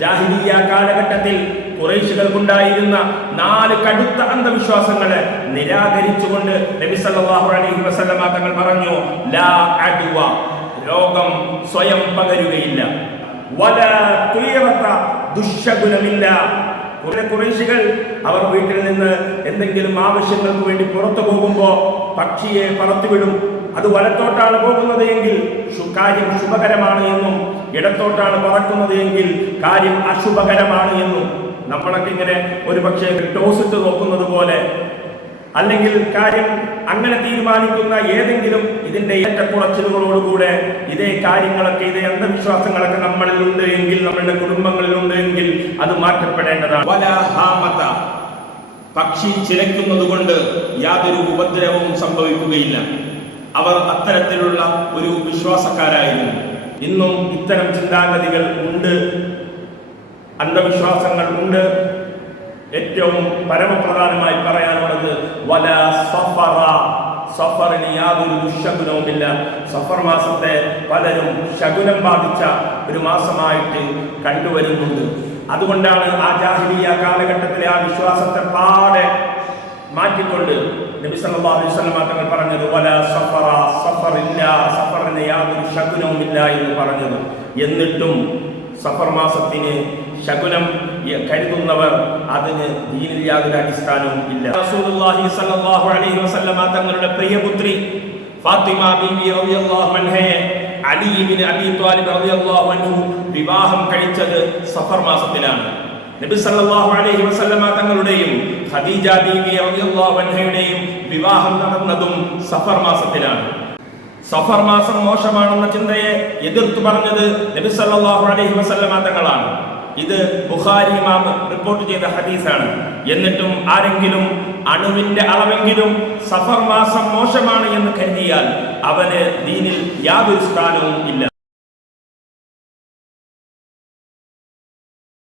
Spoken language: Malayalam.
ജാഹിലിയ കാലഘട്ടത്തിൽ കുറേശികൾക്കുണ്ടായിരുന്ന നാല് കടുത്ത അന്ധവിശ്വാസങ്ങളെ നിരാകരിച്ചുകൊണ്ട് നബി സല്ലല്ലാഹു അലൈഹി വസല്ലമ തങ്ങൾ പറഞ്ഞു ലാ അദ്വ രോഗം സ്വയം പകരുകയില്ല. വല തുയറത്ത ദുശകുലമില്ല കുറെ കുറേശികൾ അവർ വീട്ടിൽ നിന്ന് എന്തെങ്കിലും ആവശ്യങ്ങൾക്ക് വേണ്ടി പുറത്തു പോകുമ്പോൾ പക്ഷിയെ പറത്തുവിടും. അത് വലത്തോട്ടാണ് പോകുന്നത് എങ്കിൽ കാര്യം ശുഭകരമാണ് എന്നും ഇടത്തോട്ടാണ് പറക്കുന്നത് എങ്കിൽ കാര്യം അശുഭകരമാണ് എന്നും നമ്മളൊക്കെ ഇങ്ങനെ ഒരു പക്ഷേ ടോസിട്ട് നോക്കുന്നത് പോലെ. അല്ലെങ്കിൽ കാര്യം അങ്ങനെ തീരുമാനിക്കുന്ന ഏതെങ്കിലും ഇതിന്റെ ഏറ്റക്കുറച്ചിലുകളോടുകൂടെ ഇതേ കാര്യങ്ങളൊക്കെ ഇതേ അന്ധവിശ്വാസങ്ങളൊക്കെ നമ്മളിൽ ഉണ്ട് എങ്കിൽ നമ്മളുടെ കുടുംബങ്ങളിൽ ഉണ്ട് എങ്കിൽ അത് മാറ്റപ്പെടേണ്ടതാണ്. പക്ഷി ചിലയ്ക്കുന്നത് കൊണ്ട് യാതൊരു ഉപദ്രവവും സംഭവിക്കുകയില്ല. അവർ അത്തരത്തിലുള്ള ഒരു വിശ്വാസക്കാരായിരുന്നു. ഇന്നും ഇത്തരം ചിന്താഗതികൾ ഉണ്ട്. അന്ധവിശ്വാസങ്ങൾ ഉണ്ട്. ഏറ്റവും പരമപ്രധാനമായി പറയാനുള്ളത് വല സഫറ. സഫറിന് യാതൊരു ദുശകുനവുമില്ല സഫർ മാസത്തെ പലരും ശകുനം ബാധിച്ച ഒരു മാസമായിട്ട് കണ്ടുവരുന്നുണ്ട്. അതുകൊണ്ടാണ് ആ ജാഹിലിയ കാലഘട്ടത്തിലെ ആ വിശ്വാസത്തെ പാടെ മാറ്റിക്കൊണ്ട് നബി സല്ലല്ലാഹു അലൈഹി തങ്ങൾ പറഞ്ഞത് വല സഫറ സഫറില്ല സഫറിന് യാതൊരു ശകുനവും ഇല്ല എന്ന് പറഞ്ഞത്. എന്നിട്ടും സഫർ മാസത്തിന് ശകുനം കരുതുന്നവർ അതിന് ദീനിൽ യാതൊരു അടിസ്ഥാനവും ഇല്ല. റസൂലുള്ളാഹി സല്ലല്ലാഹു അലൈഹി വസല്ലമ തങ്ങളുടെ പ്രിയപുത്രി ഫാത്തിമ ബീവി റളിയല്ലാഹു അൻഹയെ അലി ഇബ്നു അബി ത്വാലിബ് റളിയല്ലാഹു അൻഹു വിവാഹം കഴിച്ചത് സഫർ മാസത്തിലാണ്. നബി സല്ലല്ലാഹു അലൈഹി വസല്ലമ ഖദീജ ബീവി റളിയല്ലാഹു അൻഹയുടെയും വിവാഹം നടന്നതും സഫർ മാസത്തിലാണ്. സഫർ മാസം മോശമാണെന്ന ചിന്തയെ എതിർത്തു പറഞ്ഞത് നബി സല്ലല്ലാഹു അലൈഹി വസല്ലമ തങ്ങളാണ്. ഇത് ബുഖാരി ഇമാം റിപ്പോർട്ട് ചെയ്ത ഹദീസാണ്. എന്നിട്ടും ആരെങ്കിലും അണുവിന്റെ അളവെങ്കിലും സഫർ മാസം മോശമാണ് എന്ന് കരുതിയാൽ അവന് ദീനിൽ യാതൊരു സ്ഥാനവും ഇല്ല.